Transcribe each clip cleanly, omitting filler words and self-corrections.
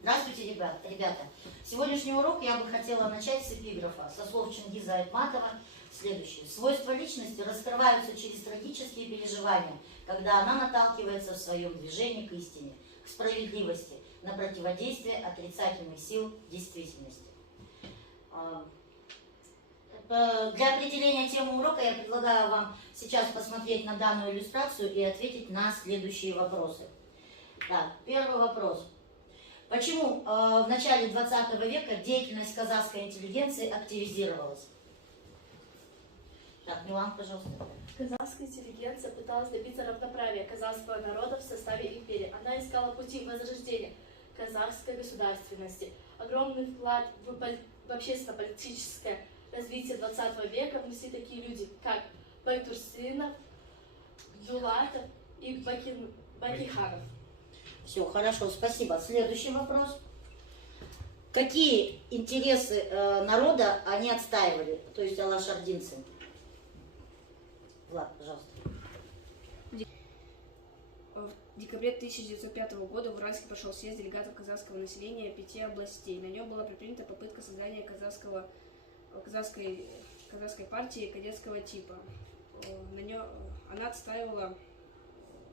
Здравствуйте, ребята. Сегодняшний урок я бы хотела начать с эпиграфа, со слов Чингиза Айтматова. Следующее. Свойства личности раскрываются через трагические переживания, когда она наталкивается в своем движении к истине, к справедливости, на противодействие отрицательных сил действительности. Для определения темы урока я предлагаю вам сейчас посмотреть на данную иллюстрацию и ответить на следующие вопросы. Так, первый вопрос. Почему в начале 20 века деятельность казахской интеллигенции активизировалась? Так, Милан, пожалуйста. Казахская интеллигенция пыталась добиться равноправия казахского народа в составе империи. Она искала пути возрождения казахской государственности. Огромный вклад в общественно-политическое развитие 20 века внесли такие люди, как Байтурсынов, Дулатов и Бакиханов. Все, хорошо, спасибо. Следующий вопрос. Какие интересы народа они отстаивали, то есть алашардинцы? Влад, пожалуйста. В декабре 1905 года в Уральске прошел съезд делегатов казахского населения 5 областей. На нем была предпринята попытка создания казахской партии кадетского типа. Она отстаивала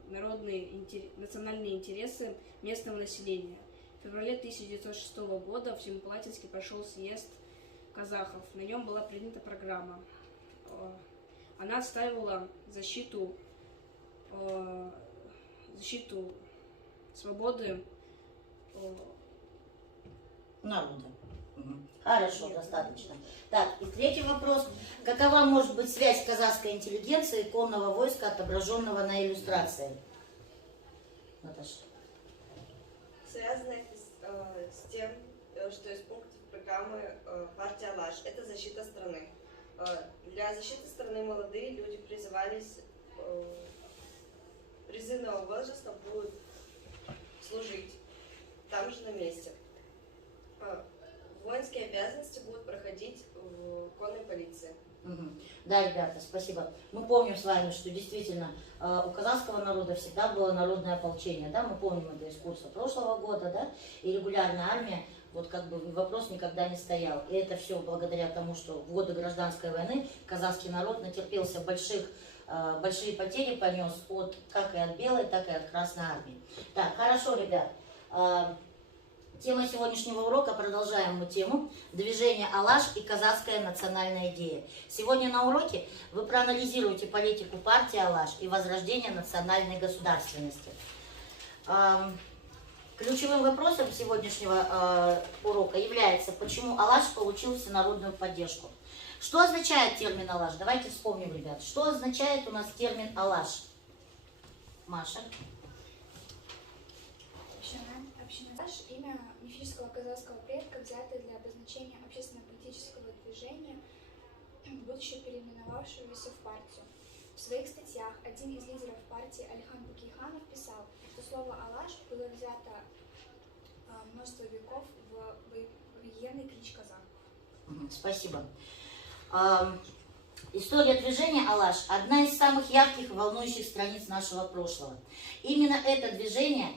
национальные интересы местного населения. В феврале 1906 года в Семипалатинске прошел съезд казахов. На нем была принята программа. Она отстаивала защиту свободы народа. Хорошо, достаточно. Так, и третий вопрос. Какова может быть связь казахской интеллигенции и конного войска, отображенного на иллюстрации? Наташа. Связано это с тем, что из пунктов программы партии Алаш. Это защита страны. Для защиты страны молодые люди призывались призывного возраста будут служить там же на месте. Воинские обязанности будут проходить в конной полиции. Да, ребята, спасибо. Мы помним с вами, что действительно у казахского народа всегда было народное ополчение, да, мы помним это из курса прошлого года, да, и регулярная армия, вот как бы вопрос никогда не стоял. И это все благодаря тому, что в годы гражданской войны казахский народ натерпелся большие потери понес как и от белой, так и от красной армии. Так, хорошо, ребят. Тема сегодняшнего урока, продолжаем мы тему «Движение Алаш и казахская национальная идея». Сегодня на уроке вы проанализируете политику партии Алаш и возрождение национальной государственности. Ключевым вопросом сегодняшнего урока является, почему Алаш получил всенародную поддержку. Что означает термин Алаш? Давайте вспомним, ребят. Что означает у нас термин Алаш? Маша. Алаш – имя мифического казахского предка, взятое для обозначения общественно-политического движения, будучи переименовавшегося в партию. В своих статьях один из лидеров партии Алихан Бакиханов писал, что слово «Алаш» было взято множество веков в военный клич казахов. Спасибо. История движения Алаш – одна из самых ярких и волнующих страниц нашего прошлого. Именно это движение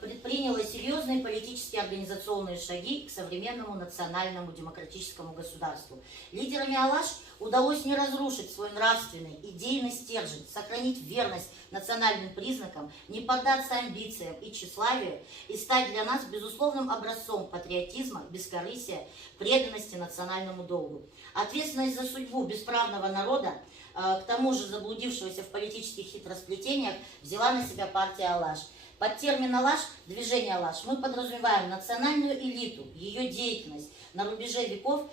предприняло серьезные политические организационные шаги к современному национальному демократическому государству. Лидерами Алаш удалось не разрушить свой нравственный, идейный стержень, сохранить верность национальным признакам, не поддаться амбициям и тщеславию и стать для нас безусловным образцом патриотизма, бескорыстия, преданности национальному долгу. Ответственность за судьбу бесправного народа, к тому же заблудившегося в политических хитросплетениях, взяла на себя партия Алаш. Под термин Алаш, движение Алаш, мы подразумеваем национальную элиту, ее деятельность на рубеже веков,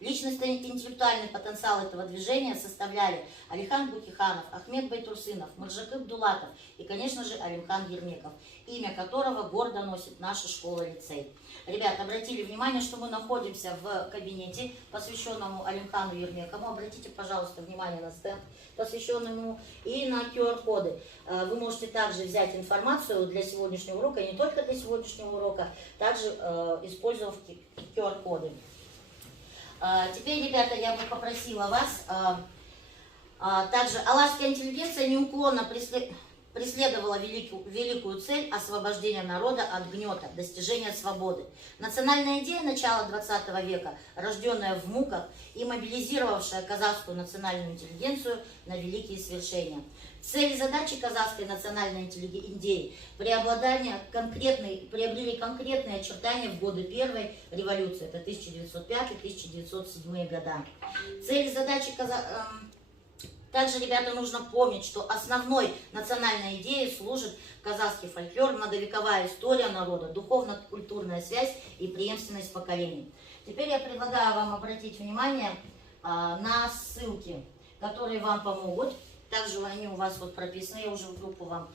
личностный и интеллектуальный потенциал этого движения составляли Алихан Бакиханов, Ахмед Байтурсынов, Мыржакып Дулатов и, конечно же, Алимхан Ермеков, имя которого гордо носит наша школа-лицей. Ребята, обратили внимание, что мы находимся в кабинете, посвященному Алимхану Ермекову. Обратите, пожалуйста, внимание на стенд, посвященный ему, и на QR-коды. Вы можете также взять информацию для сегодняшнего урока, и не только для сегодняшнего урока, также использовав QR-коды. Теперь, ребята, я бы попросила вас, также алашская интеллигенция неуклонно преследовала великую цель освобождения народа от гнета, достижения свободы. Национальная идея начала XX века, рожденная в муках и мобилизировавшая казахскую национальную интеллигенцию на великие свершения. Цели и задачи казахской национальной идеи приобрели конкретные очертания в годы Первой революции, это 1905-1907 года. Цели и задачи Также, ребята, нужно помнить, что основной национальной идеей служит казахский фольклор, многовековая история народа, духовно-культурная связь и преемственность поколений. Теперь я предлагаю вам обратить внимание на ссылки, которые вам помогут. Также они у вас вот прописаны, я уже в группу вам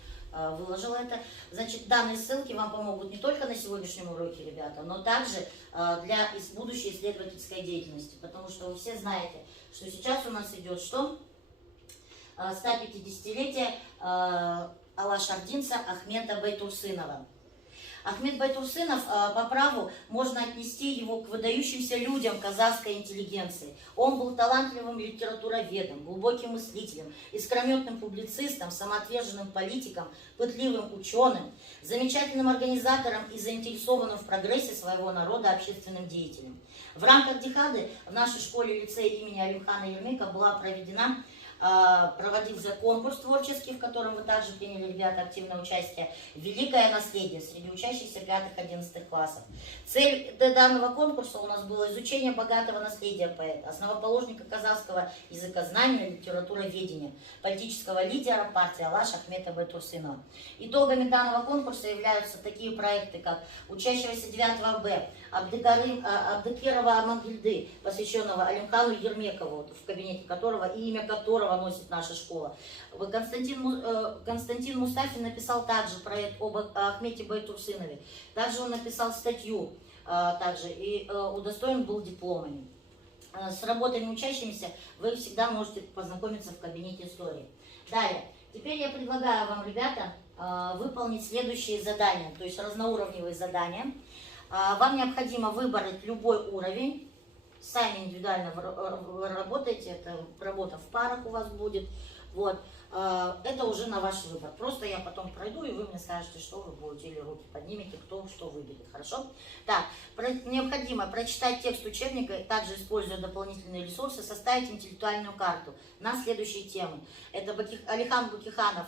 выложила это. Значит, данные ссылки вам помогут не только на сегодняшнем уроке, ребята, но также для будущей исследовательской деятельности. Потому что вы все знаете, что сейчас у нас идет что? 150-летие алаш-ординца Ахмета Байтурсынова. Ахмет Байтурсынов, по праву, можно отнести его к выдающимся людям казахской интеллигенции. Он был талантливым литературоведом, глубоким мыслителем, искрометным публицистом, самоотверженным политиком, пытливым ученым, замечательным организатором и заинтересованным в прогрессе своего народа общественным деятелем. В рамках декады в нашей школе-лицее имени Алимхана Ермека проводился конкурс творческий, в котором вы также приняли, ребята, активное участие. «Великое наследие» среди учащихся 5-11 классов. Цель данного конкурса у нас было изучение богатого наследия поэта, основоположника казахского языкознания, литературоведения, политического лидера партии Алаш Ахмета Байтурсынова. Итогами данного конкурса являются такие проекты, как учащегося 9 Б Абдыкирова Амангильды, посвященного Алимхану Ермекову, в кабинете которого и имя которого носит наша школа. Константин Мустафин написал также проект об Ахмете Байтурсынове. Также он написал статью и удостоен был дипломами. С работами учащимися вы всегда можете познакомиться в кабинете истории. Далее. Теперь я предлагаю вам, ребята, выполнить следующие задания, то есть разноуровневые задания. Вам необходимо выбрать любой уровень. Сами индивидуально вы работаете, это работа в парах у вас будет. Вот. Это уже на ваш выбор. Просто я потом пройду, и вы мне скажете, что вы будете, или руки поднимете, кто что выберет. Хорошо? Так, необходимо прочитать текст учебника, также используя дополнительные ресурсы, составить интеллектуальную карту на следующие темы. Это Алихан Букиханов,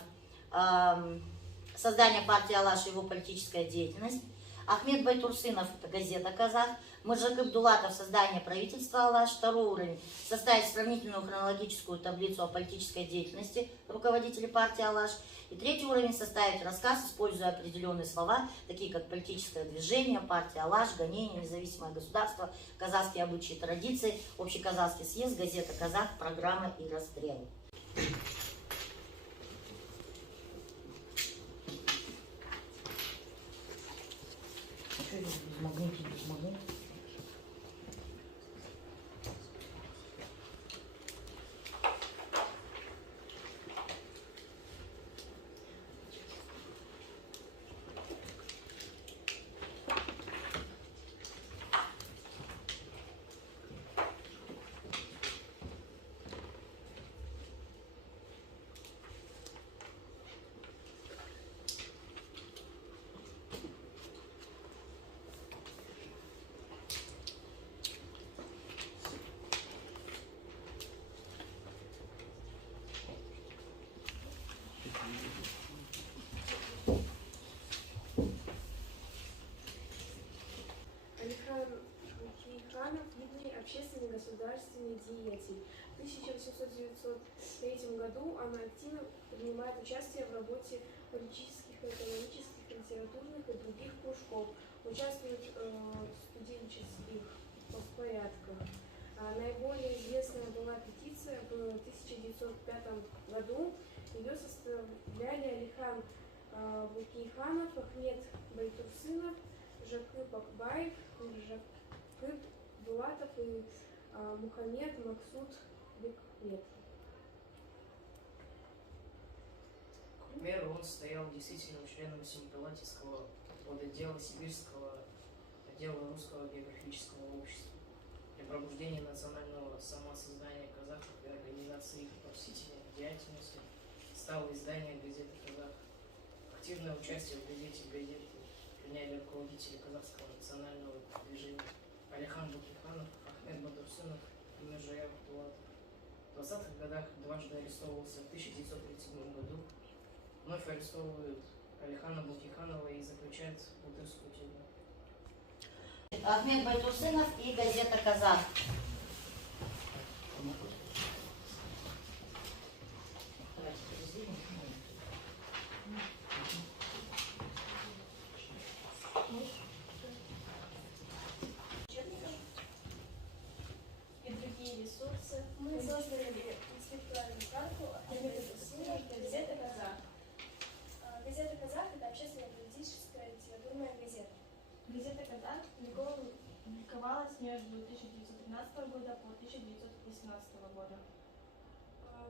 создание партии Алаш и его политическая деятельность. Ахмет Байтурсынов, это газета «Казах». Мыржакып Дулатов, создание правительства Алаш. Второй уровень. Составить сравнительную хронологическую таблицу о политической деятельности руководителей партии Алаш. И третий уровень. Составить рассказ, используя определенные слова, такие как политическое движение, партия Алаш, гонение, независимое государство, казахские обычаи и традиции, общеказахский съезд, газета «Казах», программы и расстрелы. Общественный государственный деятель. В 1893 году она активно принимает участие в работе политических, экономических, литературных и других кружков, участвует в студенческих порядках. Наиболее известная была петиция в 1905 году. Ее составляли Алихан Букиханов, Ахмет Байтурсынов, Жакып Акбаев, Жакып Дулатов и Мухаммед Максуд Бекмет. К примеру, он стоял действительным членом Семипалатинского подотдела Сибирского отдела Русского географического общества для пробуждения национального самосознания казахов и организации их просветительной деятельности, стало издание газеты «Казах». Активное участие в газете приняли руководители казахского национального движения Алихан Букиханов, Ахмед Бадурсынов и Межая Абдулатов. В 20-х годах дважды арестовывался. В 1937 году вновь арестовывают Алихана Букиханова и заключают в Бутырскую тюрьму. Ахмед Байтурсынов и газета «Казах». И другие ресурсы. Мы создали интеллектуальную карту Ахмеда Байтурсынова «Газета Казах». Газета Казах – это общественно-политическая литературная газета. Газета «Казах» публиковалась между 1913 года по 1918 года.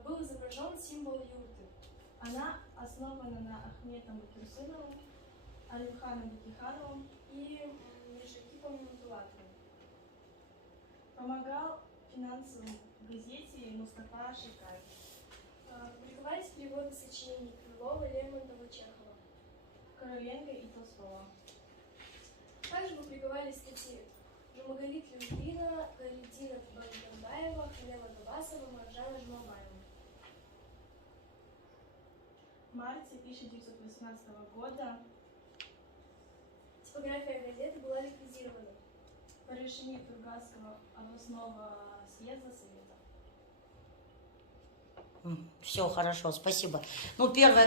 Был изображен символ юрты. Она основана на Ахмете Байтурсынове, Алихане Букиханове И Миржакипом Мутулатовым. помогал финансовым газете Мустафа Шикаев. Публиковались переводы сочинений Крылова, Лермонтова, Чехова. Короленко и Толстого. Также публиковались статьи Жумагалит Люблина, Галидина Бангамбаева, Халела Габасова, Маржана Жмабаева. В марте 1918 года Типография газеты была ликвидирована. по решению Кыргызского областного съезда Совета. Все хорошо, спасибо. Ну, первый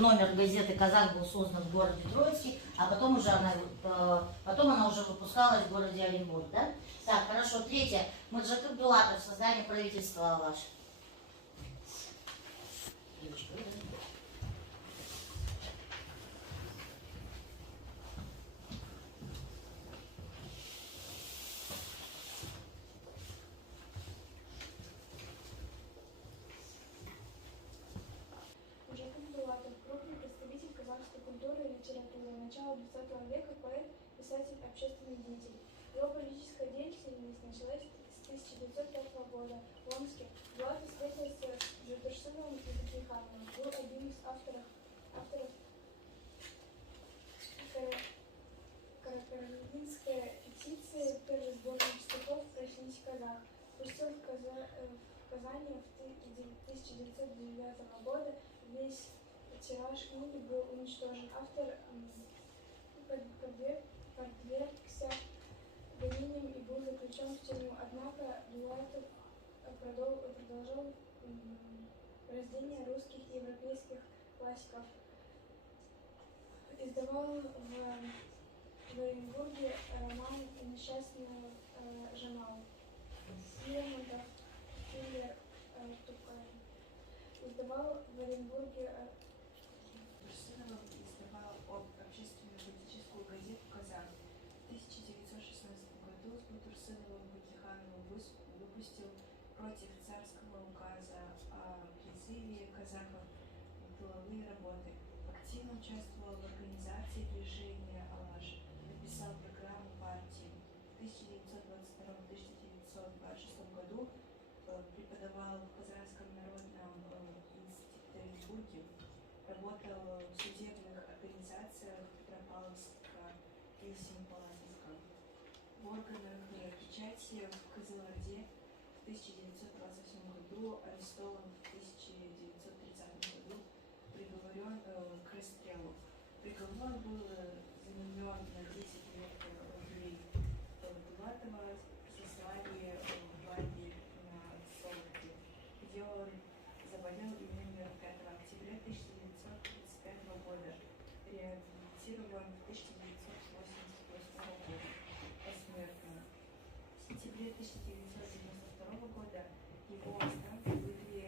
номер газеты «Казах» был создан в городе Троицке, а потом она уже выпускалась в городе Оренбург, да? Так, хорошо. Третье. Миржакып Дулатов, создание правительства Алаш. Миржакып Дулатов – крупный представитель казахской культуры и литературы. Начало XX века поэт, писатель, общественный деятель. Его политическая деятельность началась с 1905 года в Омске. Дулатов встретился с Байтурсыновым и Букихановым. Был одним из авторов Каракаролинской петиции, первый сборник стихов «Проснись, Казах». Пустил в Казани в 1909 года. Весь тираж книги был уничтожен. Автор подвергся гонениям и был заключен в тюрьму. Однако Дулатов продолжал рождение русских и европейских классиков. Издавал в Оренбурге роман «Несчастный Жамал». Лермонтов, Филлер, Тукай. Издавал в Оренбурге Байтурсынов издавал общественно-политическую газету «Казах». В 1916 году с Байтурсыновым Букихановым выпустил против царского указа о призыве казахов в тыловые работы. Активно участвовал в организации движения «Алаш», написал программу партии. В 1922-1926 году преподавал в Казахском народном институте, работал в судебных организациях Петропавловска и Семипалатинска. В органах печати в Кызылорде в 1928 году, арестован в 1930 году, приговорен к расстрелу. Приговор был заменен на 10 лет рублей. Дулатова сослали в лагерь на Солоде, где он заболел и умер 5 октября 1935 года, реабилитирован в 1988 года посмертно. В сентябре 1992 года его останки были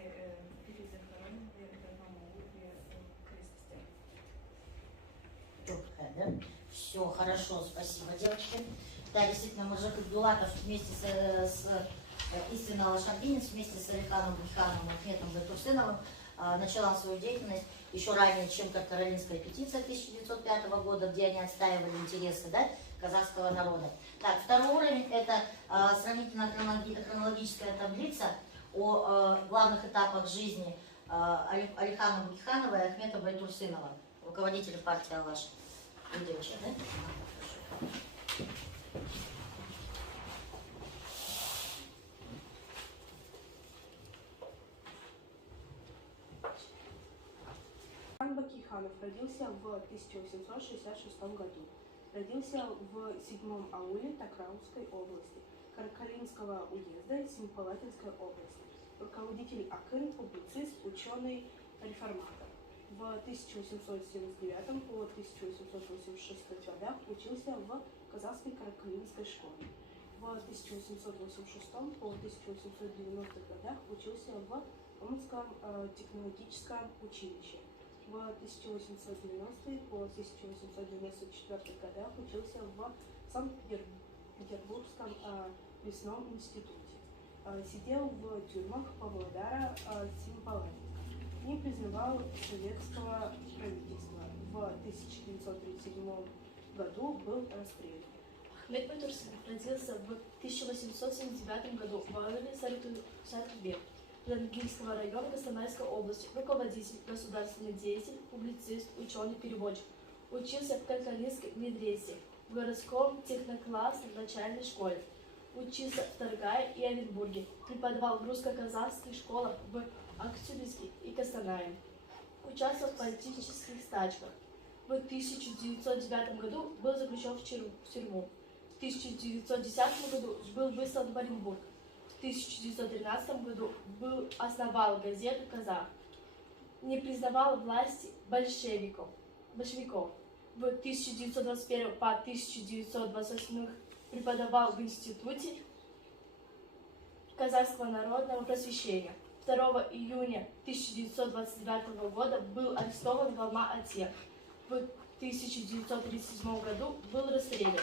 перезахоронены в родном Улуге в Крестце. Да? Все, хорошо, спасибо, девочки. Да, действительно, Миржакып Дулатов вместе с истинно алашабинец, вместе с Алиханом Букихановым и Ахметом Байтурсыновым начала свою деятельность еще ранее, чем Каракаролинская петиция 1905 года, где они отстаивали интересы, да, казахского народа. Так, второй уровень – это сравнительно хронологическая таблица о главных этапах жизни Алихана Букиханова и Ахмета Байтурсынова, руководители партии «Алаш». Видите, да? Алихан Бакиханов родился в 1866 году. Родился в 7-м ауле Такраусской области, Каракалинского уезда Семипалатинской области. Руководитель акын, публицист, ученый, реформатор. В 1879 по 1886 годах учился в Казахской Каракалинской школе. В 1886 по 1890 годах учился в Омском технологическом училище. В 1890 по 1894 годах учился в Санкт-Петербургском лесном институте. Сидел в тюрьмах Павлодара, Семипалатинска. Не признавал советского правительства. В 1937 году был расстрелян. Ахмет Байтурсынов родился в 1879 году в ауле Сарытбек Жангильского района Костанайской области, руководитель, государственный деятель, публицист, ученый, переводчик. Учился в Каракалинской медресе, в городском техноклассной начальной школе. Учился в Торгае и Оренбурге. Преподавал в русско-казахских школах в Актюбинске и Костанае. Участвовал в политических стачках. В 1909 году был заключен в тюрьму. В 1910 году был выслан в Оренбург. В 1913 году основал газету «Казах». Не признавал власти большевиков. В 1921 по 1928 преподавал в Институте казахского народного просвещения. 2 июня 1929 года был арестован в Алма-Ате. В 1937 году был расстрелян.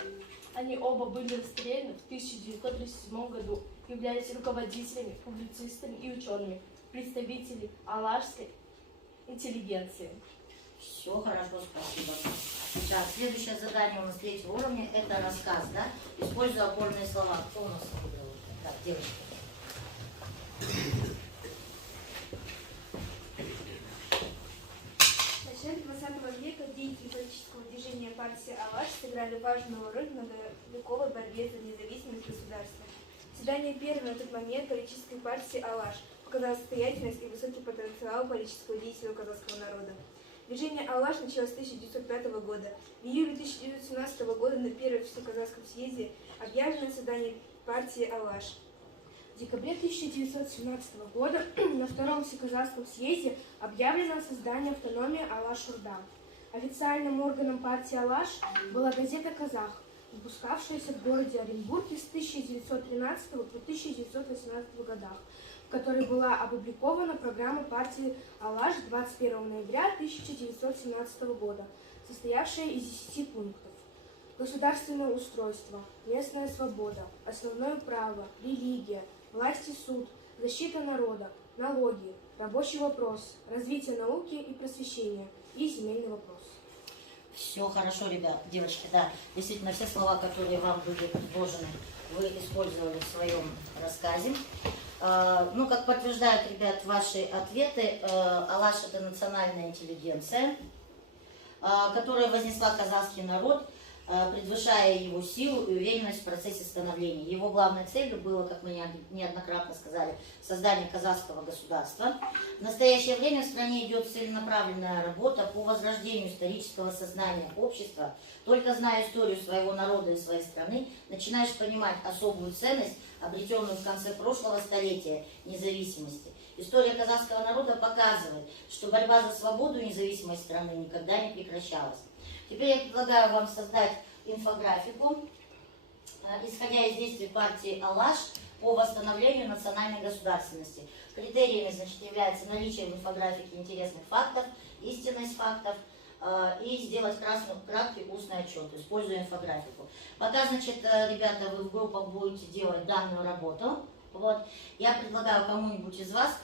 Они оба были расстреляны в 1937 году, являлись руководителями, публицистами и учеными, представителями алашской интеллигенции. Все хорошо, спасибо. Так, следующее задание у нас 3-го уровня – это рассказ, да? Используя опорные слова. Кто у нас выбрал? Так, девочка. В начале 20 века деятели политического движения партии «Алаш» сыграли важную роль в многовековой борьбе за независимость государства. Создание первой на тот момент политической партии «Алаш» показало состоятельность и высокий потенциал политического деятеля казахского народа. Движение «Алаш» началось с 1905 года. В июле 1917 года на Первом Всеказахском съезде объявлено создание партии «Алаш». В декабре 1917 года на Втором Всеказахском съезде объявлено создание автономии Алаш-Урда. Официальным органом партии «Алаш» была газета «Казах», выпускавшаяся в городе Оренбурге с 1913 по 1918 годах, в которой была опубликована программа партии «Алаш» 21 ноября 1917 года, состоявшая из 10 пунктов. Государственное устройство, местная свобода, основное право, религия, власть и суд, защита народа, налоги, рабочий вопрос, развитие науки и просвещения и земельный вопрос. Все хорошо, ребят, девочки, да. Действительно, все слова, которые вам были предложены, вы использовали в своем рассказе. Ну, как подтверждают, ребят, ваши ответы, Алаш – это национальная интеллигенция, которая вознесла казахский народ, предвышая его силу и уверенность в процессе становления. Его главной целью было, как мы неоднократно сказали, создание казахского государства. В настоящее время в стране идет целенаправленная работа по возрождению исторического сознания общества. Только зная историю своего народа и своей страны, начинаешь понимать особую ценность, обретенную в конце прошлого столетия независимости. История казахского народа показывает, что борьба за свободу и независимость страны никогда не прекращалась. Теперь я предлагаю вам создать инфографику, исходя из действий партии «Алаш» по восстановлению национальной государственности. Критериями, значит, является наличие в инфографике интересных фактов, истинность фактов и сделать краткий устный отчет, используя инфографику. Пока, значит, ребята, вы в группах будете делать данную работу, вот, я предлагаю кому-нибудь из вас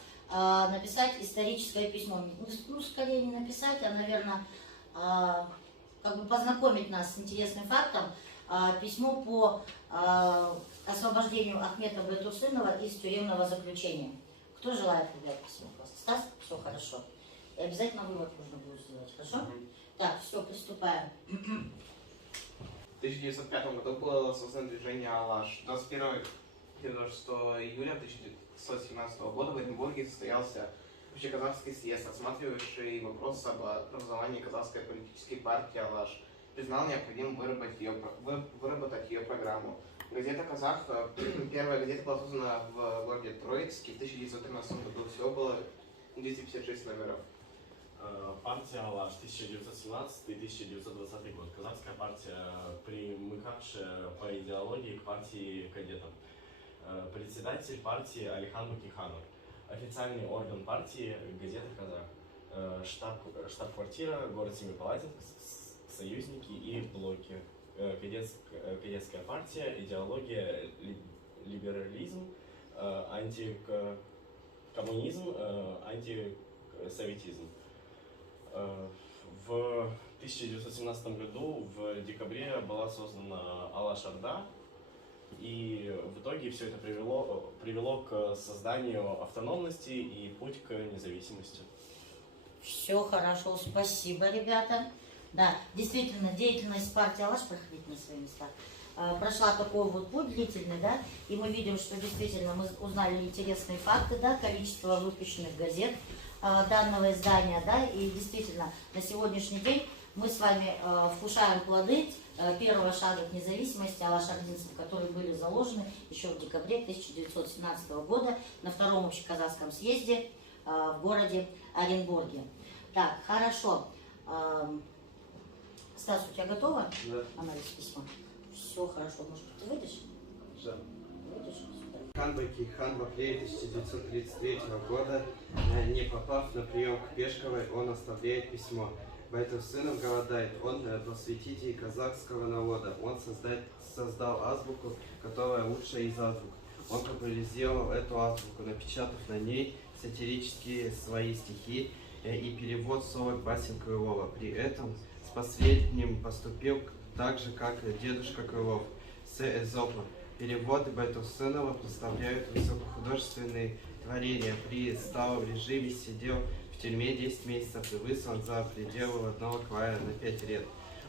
написать историческое письмо. Ну, скорее не написать, а, наверное, как бы познакомить нас с интересным фактом, письмо по освобождению Ахмета Байтурсынова из тюремного заключения. Кто желает, ребят, письмо? Стас? Все хорошо. И обязательно вывод нужно будет сделать, хорошо? Так, все, приступаем. В 1905 году было создано движение «Алаш». 21-26 июля 1917 года в Оренбурге состоялся Общеказахский съезд, рассматривавший вопрос об образовании казахской политической партии «Алаш». Признал необходимым выработать ее программу. Газета «Казах», первая газета была создана в городе Троицке в 1913 году. Всего было 256 номеров. Партия «Алаш», 1917-1920 год. Казахская партия, примыкавшая по идеологии к партии кадетов. Председатель партии Алихан Бакиханов. Официальный орган партии газета «Казах». Штаб-квартира город Семипалатинск, союзники и блоки. Кадетская партия, идеология либерализм, антикоммунизм, антисоветизм. В 1917 году в декабре была создана Алаш-Орда, и в итоге все это привело к созданию автономности и путь к независимости. Все хорошо, спасибо, ребята. Да, действительно, деятельность партии «Алаш», проходить на свои места, прошла такой вот путь длительный, да, и мы видим, что действительно мы узнали интересные факты, да, количество выпущенных газет данного издания, да, и действительно на сегодняшний день мы с вами вкушаем плоды первого шага к независимости алаш-ординцев, которые были заложены еще в декабре 1917 года на втором общеказахском съезде в городе Оренбурге. Так, хорошо. Стас, у тебя готово? Да. Анализ письма. Все хорошо. Может, ты выйдешь? Да. Выйдешь? Супер. Алихан Бакихан в апреле 1933 года, не попав на прием к Пешковой, он оставляет письмо. Байтурсынов голодает, он просветитель казахского народа, он создал азбуку, которая лучшая из азбук. Он популяризировал эту азбуку, напечатав на ней сатирические свои стихи и перевод 40 басен Крылова. При этом с последним поступил так же, как дедушка Крылов, с Эзопа. Переводы Байтурсынова представляют высокохудожественные творения. При сталом режиме сидел в тюрьме 10 месяцев и выслан за пределы родного края на 5 лет.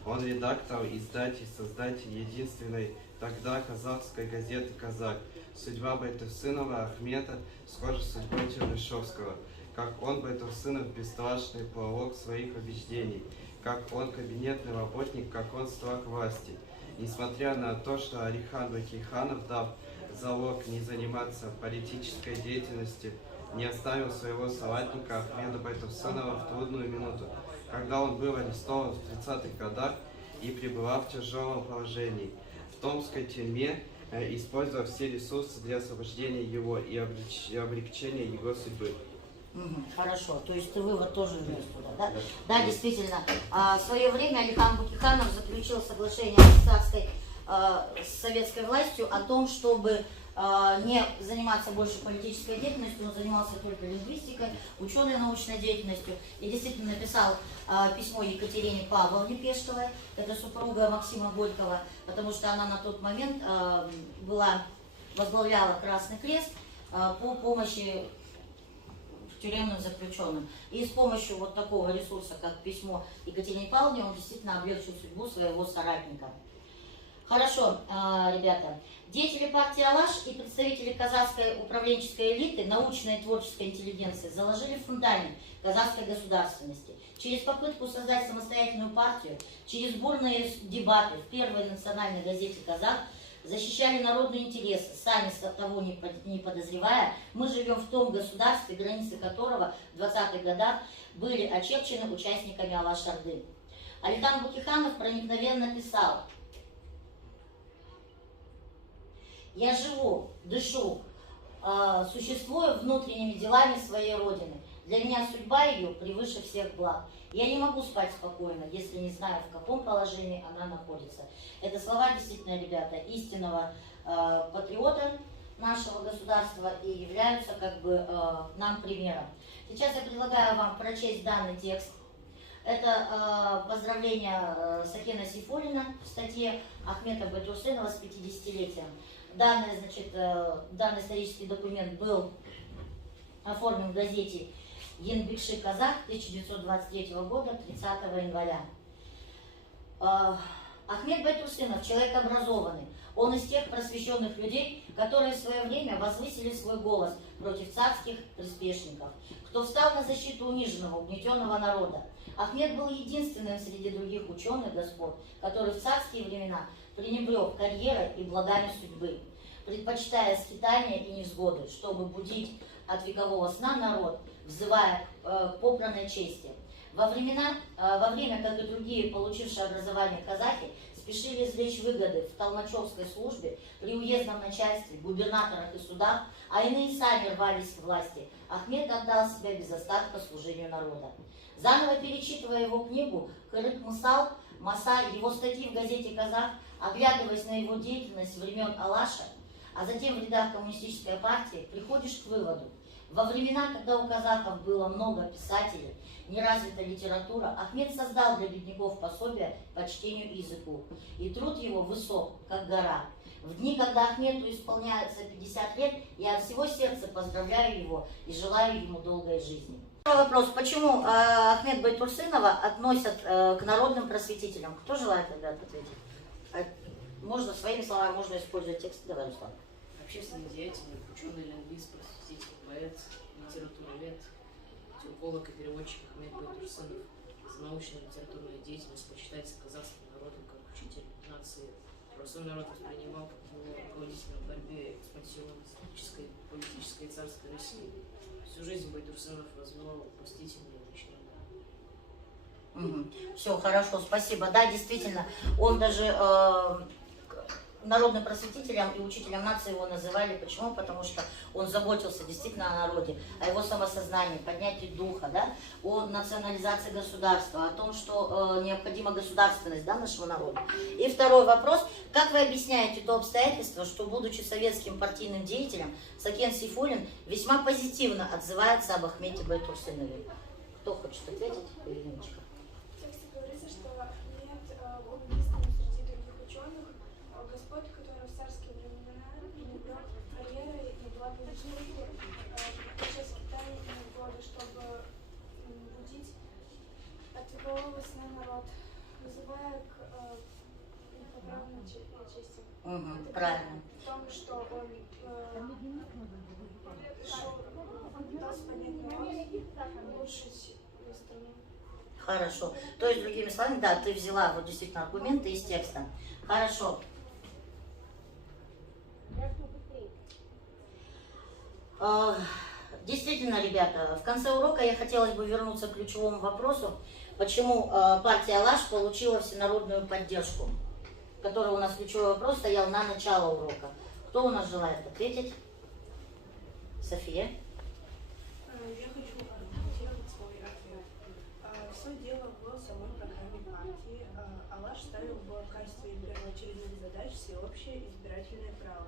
Он редактор, издатель, создатель единственной тогда казахской газеты «Казак». Судьба Байтурсынова Ахмета схожа с судьбой Чернышевского. Как он, Байтурсынов, бесстрашный пролог своих убеждений. Как он, кабинетный работник, как он, страх власти. Несмотря на то, что Алихан Бакиханов, дав залог не заниматься политической деятельностью, не оставил своего соратника Ахмеда Байтурсынова в трудную минуту, когда он был арестован в 30-х годах и пребывал в тяжелом положении. В Томской тюрьме, используя все ресурсы для освобождения его и облегчения его судьбы. Хорошо, то есть ты вывод тоже внес туда, да? Да, действительно. В свое время Алихан Бакиханов заключил соглашение с советской властью о том, чтобы не заниматься больше политической деятельностью, он занимался только лингвистикой, ученой научной деятельностью. И действительно написал письмо Екатерине Павловне Пешковой, это супруга Максима Горького, потому что она на тот момент возглавляла Красный Крест по помощи тюремным заключенным. И с помощью вот такого ресурса, как письмо Екатерине Павловне, он действительно облегчил судьбу своего соратника. Хорошо, ребята. Деятели партии «Алаш» и представители казахской управленческой элиты, научной и творческой интеллигенции заложили фундамент казахской государственности. Через попытку создать самостоятельную партию, через бурные дебаты в первой национальной газете «Казах» защищали народные интересы, сами того не подозревая. Мы живем в том государстве, границы которого в 20-х годах были очерчены участниками Алаш-Орды. Алихан Бакиханов проникновенно писал: «Я живу, дышу, существую внутренними делами своей Родины. Для меня судьба ее превыше всех благ. Я не могу спать спокойно, если не знаю, в каком положении она находится». Это слова, действительно, ребята, истинного патриота нашего государства и являются как бы нам примером. Сейчас я предлагаю вам прочесть данный текст. Это поздравление Сакена Сейфуллина в статье Ахмета Байтурсынова с 50-летием. Данный исторический документ был оформлен в газете Янбекши Казах 1923 года, 30 января. Ахмед Байтурсынов человек образованный. Он из тех просвещенных людей, которые в свое время возвысили свой голос против царских приспешников, кто встал на защиту униженного, угнетенного народа. Ахмед был единственным среди других ученых господ, который в царские времена пренебрег карьерой и благами судьбы, предпочитая скитания и невзгоды, чтобы будить от векового сна народ, взывая к попранной чести. Во время, как и другие, получившие образование казахи, спешили извлечь выгоды в толмачевской службе, при уездном начальстве, губернаторах и судах, а иные сами рвались к власти, Ахмед отдал себя без остатка служению народа. Заново перечитывая его книгу «Кырык Мысал», Маса, его статьи в газете «Казах», оглядываясь на его деятельность времен Алаша, а затем в рядах коммунистической партии, приходишь к выводу: во времена, когда у казахов было много писателей, не развита литература, Ахмед создал для бедняков пособие по чтению и языку, и труд его высок, как гора. В дни, когда Ахмеду исполняется 50 лет, я от всего сердца поздравляю его и желаю ему долгой жизни. Второй вопрос. Почему Ахмед Байтурсынова относят к народным просветителям? Кто желает, ребят, ответить? Можно своими словами, можно использовать текст. Давай, Руслан. Общественный деятель, ученый, лингвист, просветитель, поэт, литературовед, тюрколог и переводчик Ахмед Байтурсынов. За научную и литературную деятельность почитается казахским народом как учитель нации. Простой народ воспринимал как его руководителя в борьбе экспансионистической, политической и царской России. Всю жизнь Байтурсынов развивал постительные личные. Все, хорошо, спасибо. Да, действительно, он даже народным просветителем и учителем нации его называли. Почему? Потому что он заботился действительно о народе, о его самосознании, поднятии духа, да, о национализации государства, о том, что необходима государственность, да, нашего народа. И второй вопрос. Как вы объясняете то обстоятельство, что, будучи советским партийным деятелем, Сакен Сейфуллин весьма позитивно отзывается об Ахмете Байтурсынове? Кто хочет ответить? Ириночка. В тексте говорится, что Ахмед был единственным среди других ученых, господ, которые в царские времена пренебрег карьерой и благами судьбы, предпочел скитание и невзгоды, чтобы будить от векового сна народ, вызывая к неправедной чести. Правильно. В том, что он пытался поднять народ, улучшить страну. Хорошо. То есть, другими словами, да, ты взяла вот действительно аргументы из текста. Хорошо. Действительно, ребята, в конце урока я хотелось бы вернуться к ключевому вопросу, почему партия Алаш получила всенародную поддержку, который у нас ключевой вопрос стоял на начало урока. Кто у нас желает ответить? София? Я хочу аргументировать свой ответ. Все дело в самой программе партии. Алаш ставил в качестве первоочередных задач всеобщее избирательное право,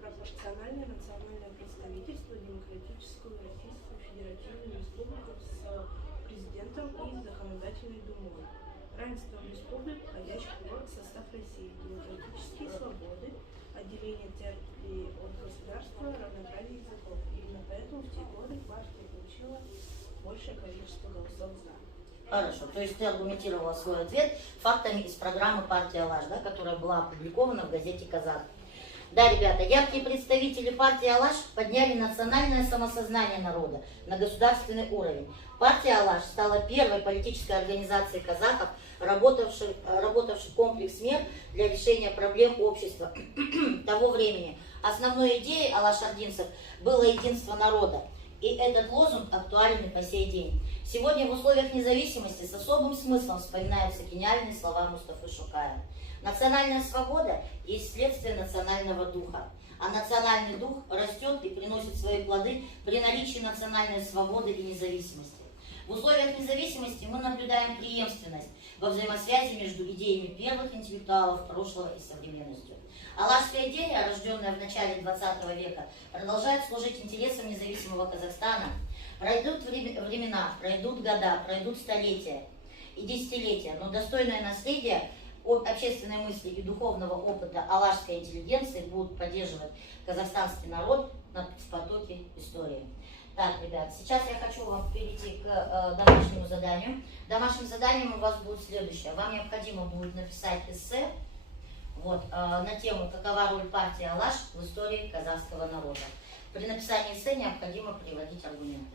пропорциональное национальное представительство, демократическую Российскую Федеративную Республику с президентом и законодательной думой, равенство республик, входящих в состав России, демократические свободы, отделение территории от государства, равноправие языков. И именно поэтому в те годы партия получила большее количество голосов за. Хорошо, то есть ты аргументировала свой ответ фактами из программы партии Алаш, да, которая была опубликована в газете «Казах». Да, ребята, яркие представители партии Алаш подняли национальное самосознание народа на государственный уровень. Партия Алаш стала первой политической организацией казахов, работавшей комплекс мер для решения проблем общества того времени. Основной идеей алашардинцев было единство народа. И этот лозунг актуален и по сей день. Сегодня в условиях независимости с особым смыслом вспоминаются гениальные слова Мустафы Шокая. Национальная свобода есть следствие национального духа, а национальный дух растет и приносит свои плоды при наличии национальной свободы и независимости. В условиях независимости мы наблюдаем преемственность во взаимосвязи между идеями первых интеллектуалов прошлого и современностью. Алашская идея, рожденная в начале 20 века, продолжает служить интересам независимого Казахстана. Пройдут времена, пройдут года, пройдут столетия и десятилетия, но достойное наследие общественной мысли и духовного опыта алашской интеллигенции будут поддерживать казахстанский народ в потоке истории. Так, ребят, сейчас я хочу вам перейти к домашнему заданию. Домашним заданием у вас будет следующее. Вам необходимо будет написать эссе вот, на тему «Какова роль партии Алаш в истории казахского народа». При написании эссе необходимо приводить аргументы.